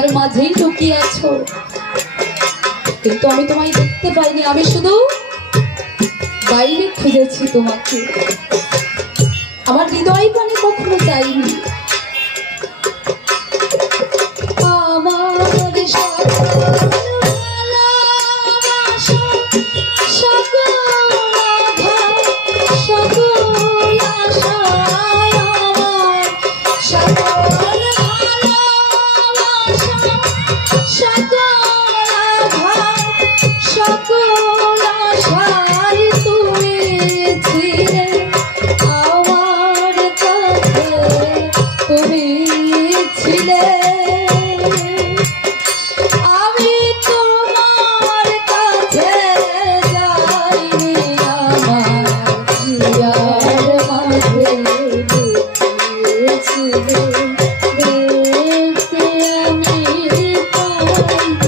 ছায়ার মাঝেই লুকিয়ে আছো, কিন্তু আমি তোমায় দেখতে পাইনি। আমি শুধু বাইরে খুঁজেছি তোমাকে, আমার হৃদয় প্রাণে কখনো চাইনি। তুমি ছিলে